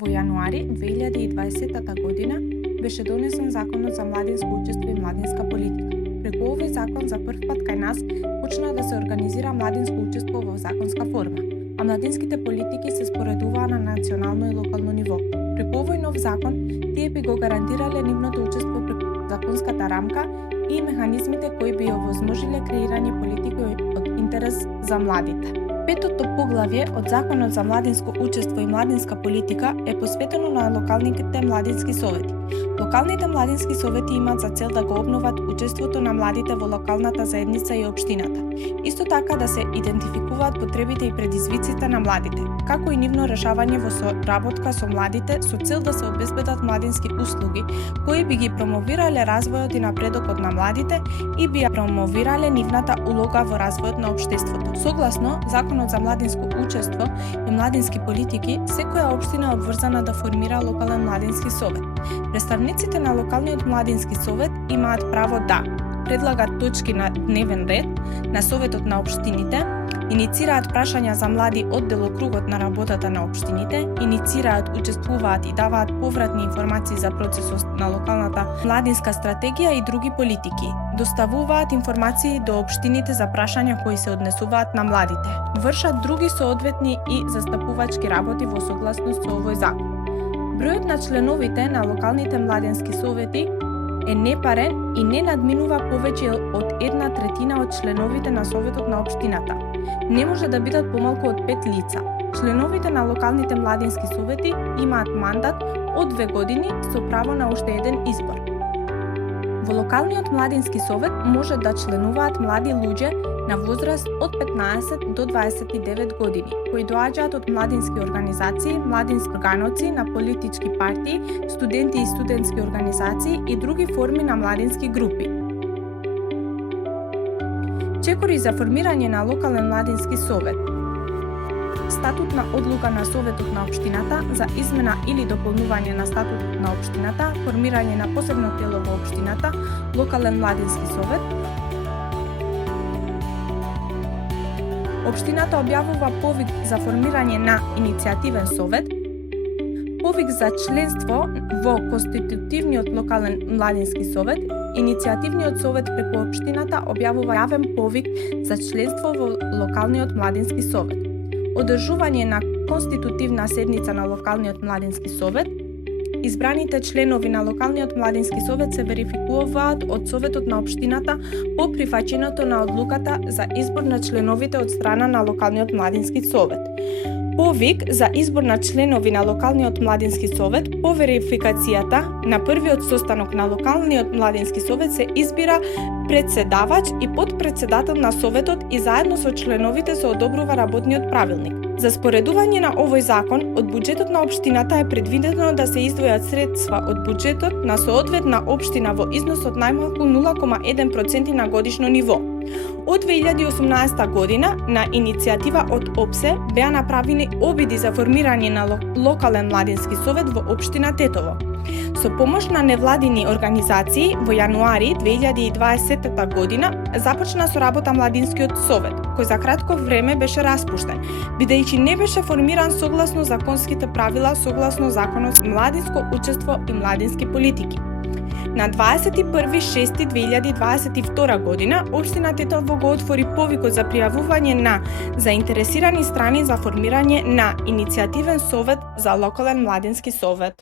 Во јануари 2020 година беше донесен Законот за младинско учество и младинска политика. Преку овој закон за прв пат кај нас почна да се организира младинско учество во законска форма, а младинските политики се споредуваа на национално и локално ниво. Преку овој нов закон, тие би го гарантирале нивното учество преку законската рамка и механизмите кои би овозможиле креирање политики од интерес за младите. Петото поглавје од Законот за младинско учество и младинска политика е посветено на локалните младински совети. Локалните младински совети имаат за цел да го обноват учеството на младите во локалната заедница и општината. Исто така да се идентификуваат потребите и предизвиците на младите, како и нивно решавање во соработка со младите со цел да се обезбедат младински услуги кои би ги промовирале развојот и напредокот на младите и би ја промовирале нивната улога во развојот на општеството. Согласно Законот за младинско учество и младински политики, секоја општина е обврзана да формира локален младински совет. Представниците на локалниот младински совет имаат право да предлагат точки на дневен ред на советот на општините, иницираат прашања за млади од делокругот на работата на општините, иницираат, учествуваат и даваат повратни информации за процесот на локалната младинска стратегија и други политики, доставуваат информации до општините за прашања кои се однесуваат на младите, вршат други соодветни и застапувачки работи во согласност со овој закон. Бројот на членовите на локалните младински совети е непарен и не надминува повеќе од 1/3 од членовите на советот на општината. Не може да бидат помалку од 5 лица. Членовите на локалните младински совети имаат мандат од 2 години со право на уште еден избор. Во локалниот младински совет може да членуваат млади луѓе на возраст од 15 до 29 години, кои доаѓаат од младински организации, младински органоци на политички партии, студенти и студентски организации и други форми на младински групи. Чекори за формирање на локален младински совет. Статутна одлука на Советот на општината за измена или дополнување на статутот на општината, формирање на посебно тело во општината, локален младински совет. Општината објавува повик за формирање на иницијативен совет, повик за членство во конститутивниот локален младински совет. Иницијативниот совет преку општината објавува јавен повик за членство во локалниот младински совет. Одржување на конститутивна седница на локалниот младински совет. Избраните членови на локалниот младински совет се верификуваат од советот на општината по прифаќањето на одлуката за избор на членовите од страна на локалниот младински совет. Повик за избор на членови на локалниот младински совет по верификацијата на првиот состанок на локалниот младински совет се избира председавач и потпредседател на советот и заедно со членовите се одобрува работниот правилник. За споредување на овој закон, од буџетот на општината е предвидено да се издвојат средства од буџетот на соодветна општина во износ од најмалку 0,1% на годишно ниво. Од 2018 година, на иницијатива од ОПСЕ, беа направени обиди за формирање на локален младински совет во општина Тетово. Со помош на невладини организации, во јануари 2020 година започна со работа Младинскиот совет, кој за кратко време беше распуштен, бидејќи не беше формиран согласно законските правила согласно Законот за младинско учество и младински политики. На 21.6.2022 година, општина Тетово го отвори повикот за пријавување на заинтересирани страни за формирање на иницијативен совет за локален младински совет.